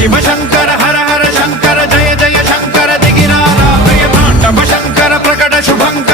Sivasankara హర హర Shankara జయ జయ Shankara దిగిరారామయ తాండవ Shankara ప్రకట శుభంకర.